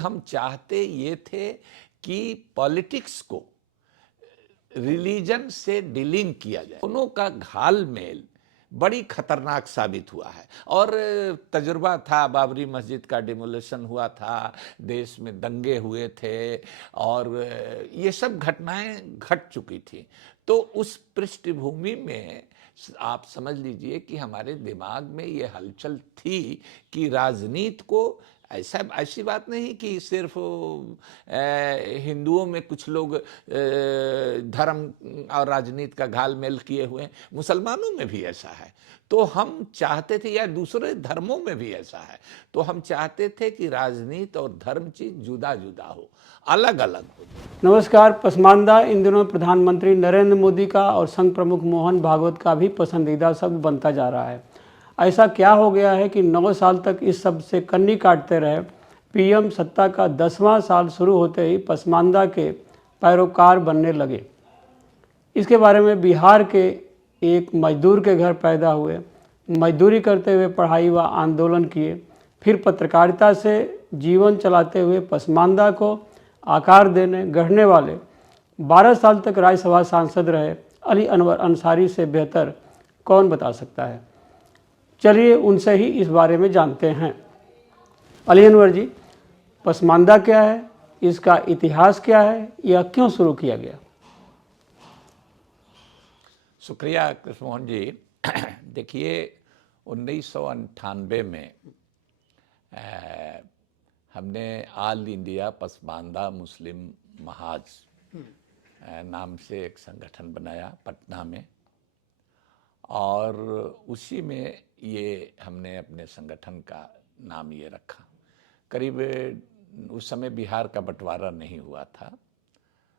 हम चाहते ये थे कि पॉलिटिक्स को रिलीजन से डीलिंग किया जाए। दोनों का घालमेल बड़ी खतरनाक साबित हुआ है। और तजुर्बा था, बाबरी मस्जिद का डिमोलिशन हुआ था, देश में दंगे हुए थे और ये सब घटनाएं घट चुकी थी। तो उस पृष्ठभूमि में आप समझ लीजिए कि हमारे दिमाग में ये हलचल थी कि राजनीति को ऐसी बात नहीं कि सिर्फ हिंदुओं में कुछ लोग धर्म और राजनीति का घालमेल किए हुए हैं, मुसलमानों में भी ऐसा है। तो हम चाहते थे, या दूसरे धर्मों में भी ऐसा है, तो हम चाहते थे कि राजनीति और धर्म चीज जुदा जुदा हो, अलग अलग हो। नमस्कार। पसमानदा इन दिनों प्रधानमंत्री नरेंद्र मोदी का और संघ प्रमुख मोहन भागवत का भी पसंदीदा शब्द बनता जा रहा है। ऐसा क्या हो गया है कि 9 साल तक इस शब्द से कन्नी काटते रहे पीएम सत्ता का 10वां साल शुरू होते ही पसमानदा के पैरोकार बनने लगे। इसके बारे में बिहार के एक मजदूर के घर पैदा हुए, मजदूरी करते हुए पढ़ाई व आंदोलन किए, फिर पत्रकारिता से जीवन चलाते हुए पसमानदा को आकार देने गढ़ने वाले 12 साल तक राज्यसभा सांसद रहे अली अनवर अंसारी से बेहतर कौन बता सकता है। चलिए उनसे ही इस बारे में जानते हैं। अली अनवर जी, पसमानदा क्या है, इसका इतिहास क्या है, यह क्यों शुरू किया गया? शुक्रिया कृष्ण मोहन जी। देखिए 1998 में हमने ऑल इंडिया पसमानदा मुस्लिम महाज नाम से एक संगठन बनाया पटना में, और उसी में ये हमने अपने संगठन का नाम ये रखा। करीब उस समय बिहार का बंटवारा नहीं हुआ था,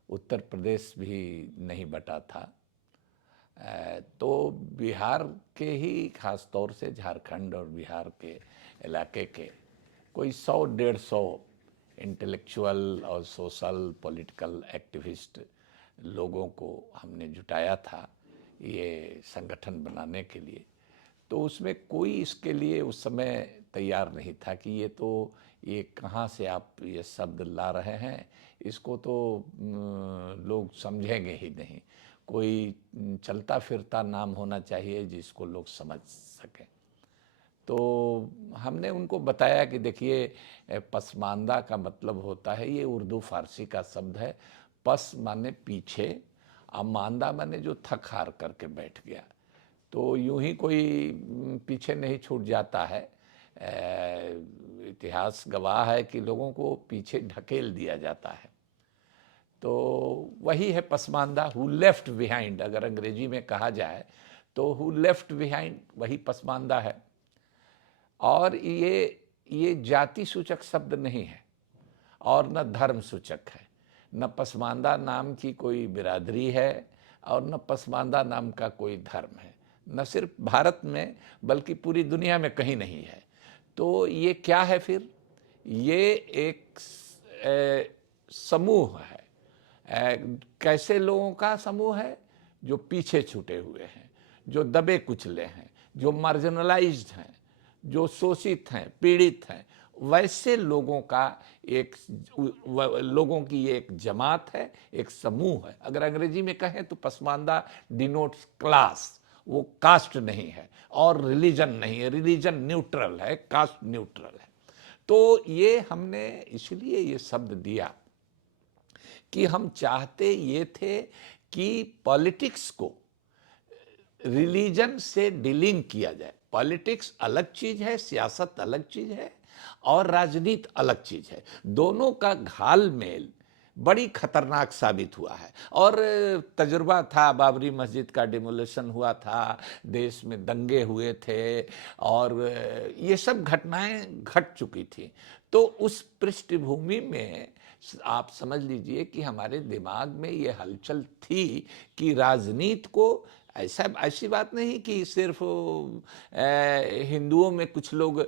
उत्तर प्रदेश भी नहीं बटा था, तो बिहार के ही खास तौर से झारखंड और बिहार के इलाके के कोई 100-150 इंटेलेक्चुअल और सोशल पॉलिटिकल एक्टिविस्ट लोगों को हमने जुटाया था ये संगठन बनाने के लिए। तो उसमें कोई इसके लिए उस समय तैयार नहीं था कि ये कहाँ से आप ये शब्द ला रहे हैं, इसको तो लोग समझेंगे ही नहीं। कोई चलता फिरता नाम होना चाहिए जिसको लोग समझ सकें। तो हमने उनको बताया कि देखिए पसमानदा का मतलब होता है, ये उर्दू फारसी का शब्द है। पस माने पीछे, अब मांदा माने जो थक हार करके बैठ गया, तो यूं ही कोई पीछे नहीं छूट जाता है। इतिहास गवाह है कि लोगों को पीछे ढकेल दिया जाता है। तो वही है पसमानदा, हु लेफ्ट बिहाइंड, अगर अंग्रेजी में कहा जाए तो हु लेफ्ट बिहाइंड वही पसमानदा है। और ये जाति सूचक शब्द नहीं है और न धर्म सूचक है, न पसमानदा नाम की कोई बिरादरी है और न पसमानदा नाम का कोई धर्म है, न सिर्फ भारत में बल्कि पूरी दुनिया में कहीं नहीं है। तो ये क्या है फिर? ये एक समूह है। कैसे लोगों का समूह है? जो पीछे छूटे हुए हैं, जो दबे कुचले हैं, जो मार्जिनलाइज्ड हैं, जो शोषित हैं, पीड़ित हैं, वैसे लोगों की एक जमात है, एक समूह है। अगर अंग्रेजी में कहें तो पसमानदा डिनोट्स क्लास, वो कास्ट नहीं है और रिलीजन नहीं है, रिलीजन न्यूट्रल है, कास्ट न्यूट्रल है। तो ये हमने इसलिए ये शब्द दिया कि हम चाहते ये थे कि पॉलिटिक्स को रिलीजन से डीलिंग किया जाए। पॉलिटिक्स अलग चीज है, सियासत अलग चीज है और राजनीति अलग चीज है। दोनों का घालमेल बड़ी खतरनाक साबित हुआ है। और तजुर्बा था, बाबरी मस्जिद का डिमोलिशन हुआ था, देश में दंगे हुए थे और ये सब घटनाएं घट चुकी थी। तो उस पृष्ठभूमि में आप समझ लीजिए कि हमारे दिमाग में ये हलचल थी कि राजनीति को ऐसी बात नहीं कि सिर्फ हिंदुओं में कुछ लोग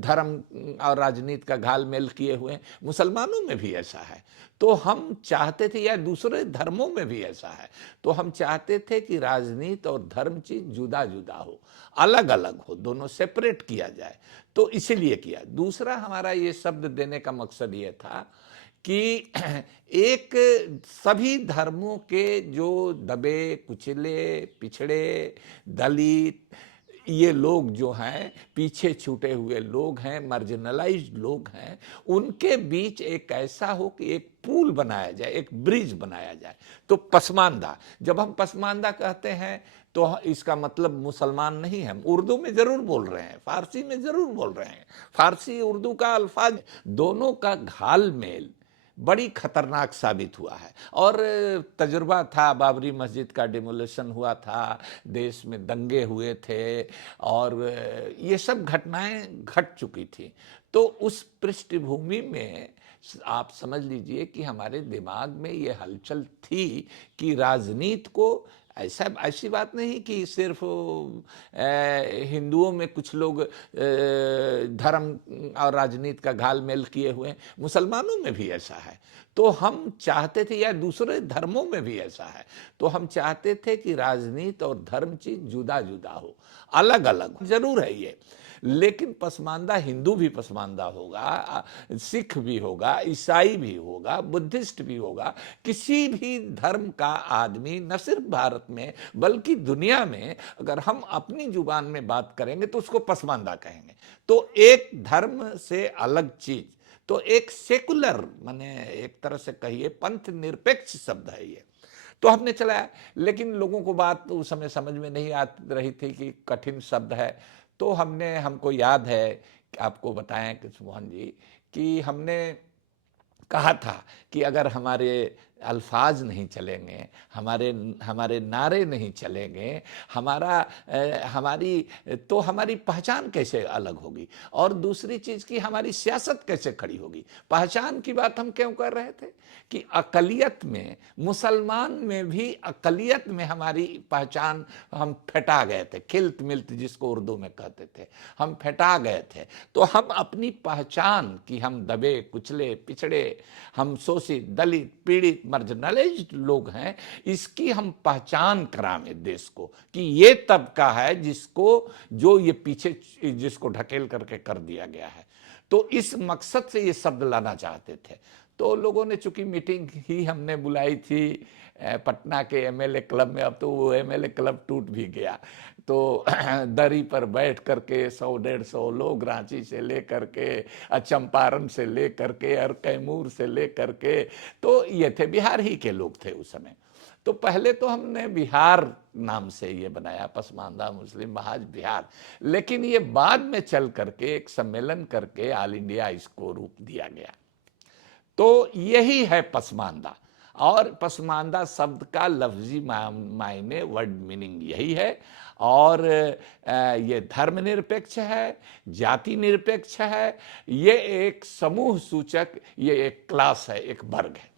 धर्म और राजनीति का घालमेल किए हुए हैं, मुसलमानों में भी ऐसा है। तो हम चाहते थे, या दूसरे धर्मों में भी ऐसा है, तो हम चाहते थे कि राजनीति और धर्म चीज जुदा जुदा हो, अलग अलग हो, दोनों सेपरेट किया जाए। तो इसीलिए किया। दूसरा हमारा ये शब्द देने का मकसद ये था कि एक सभी धर्मों के जो दबे कुचले पिछड़े दलित ये लोग जो हैं, पीछे छूटे हुए लोग हैं, मार्जिनलाइज्ड लोग हैं, उनके बीच एक ऐसा हो कि एक पुल बनाया जाए, एक ब्रिज बनाया जाए। तो पसमानदा, जब हम पसमानदा कहते हैं तो इसका मतलब मुसलमान नहीं है। हम उर्दू में जरूर बोल रहे हैं, फारसी में जरूर बोल रहे हैं, फारसी उर्दू का अल्फाज दोनों का घालमेल बड़ी खतरनाक साबित हुआ है। और तजुर्बा था, बाबरी मस्जिद का डिमोलिशन हुआ था, देश में दंगे हुए थे, और ये सब घटनाएं घट चुकी थी। तो उस पृष्ठभूमि में आप समझ लीजिए कि हमारे दिमाग में ये हलचल थी कि राजनीति को ऐसी बात नहीं कि सिर्फ हिंदुओं में कुछ लोग धर्म और राजनीति का घालमेल किए हुए हैं, मुसलमानों में भी ऐसा है। तो हम चाहते थे, या दूसरे धर्मों में भी ऐसा है, तो हम चाहते थे कि राजनीति और धर्म चीज जुदा जुदा हो, अलग अलग जरूर है ये, लेकिन पसमानदा हिंदू भी पसमानदा होगा, सिख भी होगा, ईसाई भी होगा, बुद्धिस्ट भी होगा। किसी भी धर्म का आदमी न सिर्फ भारत में बल्कि दुनिया में अगर हम अपनी जुबान में बात करेंगे तो उसको पसमानदा कहेंगे। तो एक धर्म से अलग चीज, तो एक सेकुलर, माने एक तरह से कहिए पंथ निरपेक्ष शब्द है ये, तो हमने चलाया। लेकिन लोगों को बात उस समय समझ में नहीं आ रही थी कि कठिन शब्द है। तो हमको याद है कि आपको बताएं कि मोहन जी, कि हमने कहा था कि अगर हमारे अल्फाज नहीं चलेंगे, हमारे नारे नहीं चलेंगे, हमारी पहचान कैसे अलग होगी, और दूसरी चीज की हमारी सियासत कैसे खड़ी होगी। पहचान की बात हम क्यों कर रहे थे कि अकलियत में, मुसलमान में भी अकलियत में हमारी पहचान, हम फेटा गए थे, खिल्त मिल्त जिसको उर्दू में कहते थे, हम फेटा गए थे। तो हम अपनी पहचान की, हम दबे कुचले पिछड़े, हम शोषित दलित पीड़ित मार्जिनलाइज्ड लोग हैं, इसकी हम पहचान कराएं देश को कि ये तबका है जो ये पीछे जिसको ढकेल करके कर दिया गया है। तो इस मकसद से ये शब्द लाना चाहते थे। तो लोगों ने, चूंकि मीटिंग ही हमने बुलाई थी पटना के एमएलए क्लब में, अब तो वो एमएलए क्लब टूट भी गया, तो दरी पर बैठ करके 100-150 लोग, रांची से लेकर के, चंपारण से लेकर के, और कैमूर से लेकर के, तो ये थे बिहार ही के लोग थे उस समय। तो पहले तो हमने बिहार नाम से ये बनाया, पसमानदा मुस्लिम महाज बिहार, लेकिन ये बाद में चल करके एक सम्मेलन करके ऑल इंडिया इसको रूप दिया गया। तो यही है पसमानदा, और पसमानदा शब्द का लफ्जी मायने, वर्ड मीनिंग यही है। और ये धर्म निरपेक्ष है, जाति निरपेक्ष है, ये एक समूह सूचक, ये एक क्लास है, एक वर्ग है।